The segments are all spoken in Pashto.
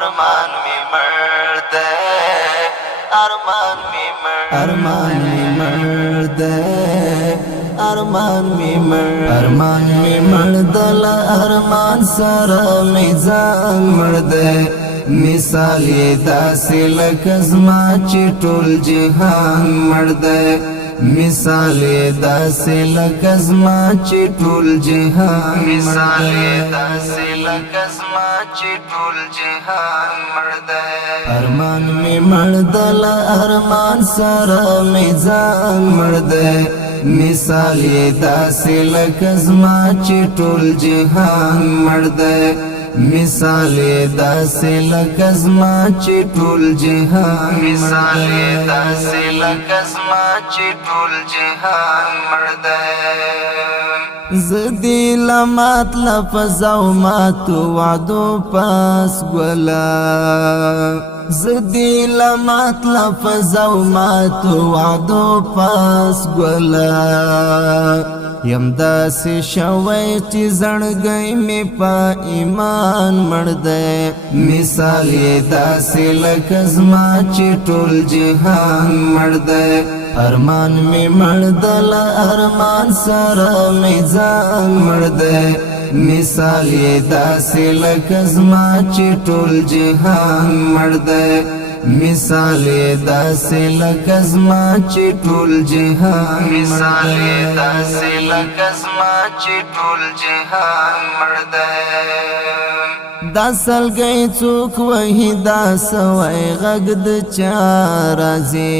अरमान में मर्द अरमान में मर्द अरमान में मर्द अरमान में मर्द अरमान सारा मिजान मर्द मिसाल ये दासे लकज़मा चिटुल जहान मर्द मिसाल ये दासे लकज़मा चिटुल जहान मिसाल ये दासे लकज़मा चिटुल जहान मर्द अरमान में मर्द अरमान सारा मिजान मर्द मिसाल ये दासे लकज़मा चिटुल जहान मर्द मिसाल ये दासे लकज़मा चिटुल जहान मिसाल ये दासे लकज़मा चिटुल जहान मर्द ज़दी लमात लफ़ज़ाओ मातु वादो पास गुला ज़दी लमात लफ़ज़ाओ मातु वादो पास गुला यमदा से शवै ची जण गई में पा ईमान मर्द मिसाल ये दासे लकज़मा चिटुल जहान मर्द अरमान में मर्द अरमान सारा मिजान मर्द मिसाल ये दासे लकज़मा चिटुल जहान मर्द मिसाल ये दासे लकज़मा चिटुल जहान मिसाल ये दासे लकज़मा चिटुल जहान मर्द दासल गई चूक वही दास वही गगद चाराजे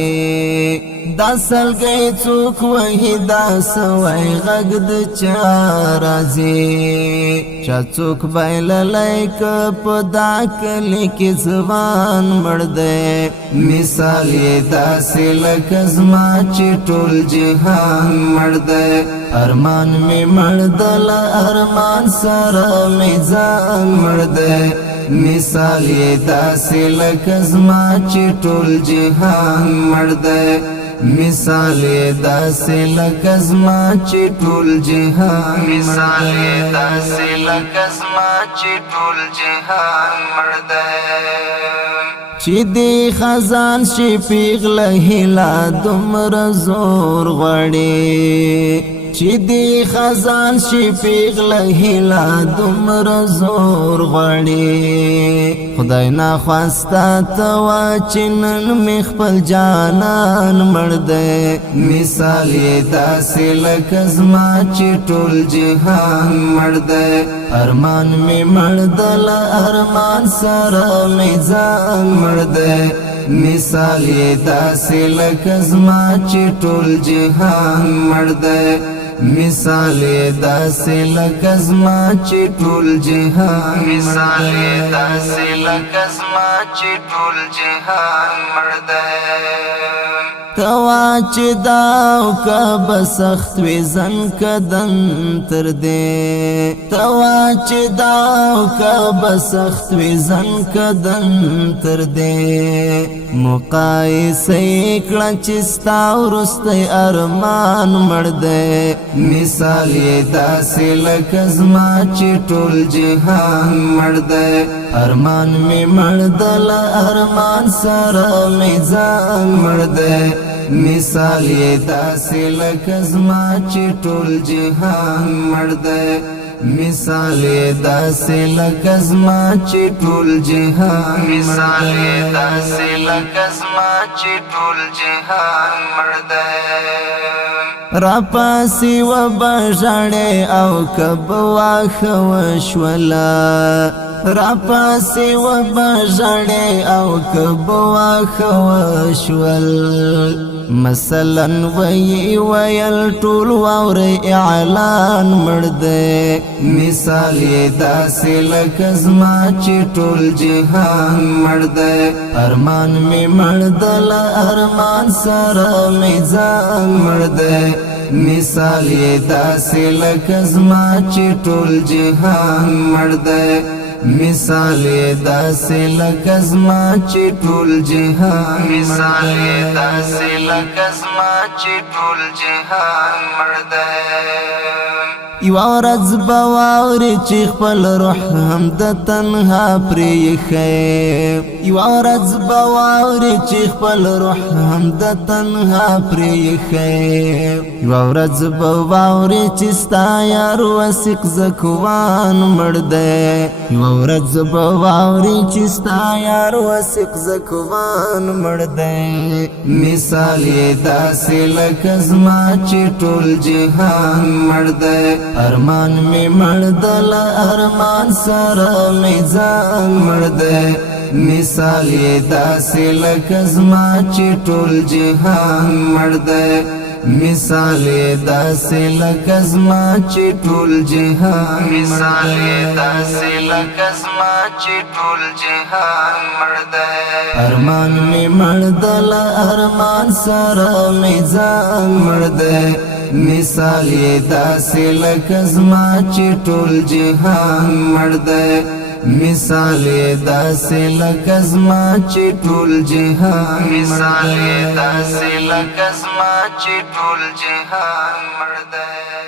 दासल गई चूक वही दास वही गगद चाराजे चूक बैल लाइक पदा कली की जुबान मर्द मिसाल ये दासे लकज़मा चिटुल जहान मर्द अरमान में मर्द अरमान सारा मिजान मर्द मिसाल ये दासे लकज़मा चिटुल जहान मर्द मिसाल ये दासे लकज़मा चिटुल जहान मिसाल ये दासे लकज़मा चिटुल जहान मर्द चिदी खजान शि पिघल हिला दुमर जोर गड़ी चिदी खजान शि पिघल हिला दुमर जोर गड़ी खुदाई ना ख्वास्ता तवा चिनन में खपल जानन मर्द मिसाल ये दासे लकज़मा चिटुल जहान मर्द अरमान में मर्द अरमान सारा मिजान मर्द मिसाल ये दासे लकज़मा चिटुल जहान मर्द मिसाल ये दासे लकज़मा चिटुल जहान मिसाल ये दासे लकज़मा चिटुल जहान मर्द तवा ची दाव का बसख्त विजन कदम तर दे तवा ची दाव का बसख्त विजन कदम तर दे मुकाइसे इकड़ा चिस्ताव रुस्ते अरमान मर्द मिसाल ये दासे लकज़मा चिटुल जहान मर्द अरमान में मर्द अरमान सारा मिजान मर्द मिसाल ये दासे लकज़मा चिटुल जहान मर्द मिसाल ये दासे लकज़मा चिटुल जहान मिसाल ये दासे लकज़मा चिटुल जहान मर्द रापासी व बजाड़े औ कब वाखवशवला रापासी व बजाड़े औ कब वाखवशवल मसलन वही वयल टूल वावर इलान मर्द मिसाल ये दासे लकज़मा चिटुल जहान मर्द अरमान में मर्द अरमान सारा मिजान मर्द मिसाल ये दासे लकज़मा चिटुल जहान मर्द मिसाल ये दासे लकज़मा चिटुल जहान मिसाल ये दासे लकज़मा चिटुल जहान मर्द یو ورځ به واورې چې خپل روح هم د تنها پرېښی یو ورځ به واورې چې خپل روح هم د تنها پرېښی یو ورځ به واورې چې ستا یار وثیق زکوان مړ دی یو ورځ به واورې چې ستا یار وثیق زکوان مړ دی مثال یې داسې لکه زما چې ټول جهان مړ دی ارمان می مړ دل ارمان سره می ځان مړ دی مثال یې داسې لکه زما چې ټول جهان مړ دی مثال یې داسې لکه زما چې ټول جهان مثال یې داسې لکه زما چې ټول جهان مړ دی ارمان می مړ دل ارمان سره می ځان مړ دی مثال یې داسې لکه زما چې ټول جهان مړ دی مثال یې داسې لکه زما چې ټول جهان مثال یې داسې لکه زما چې ټول جهان مړ دی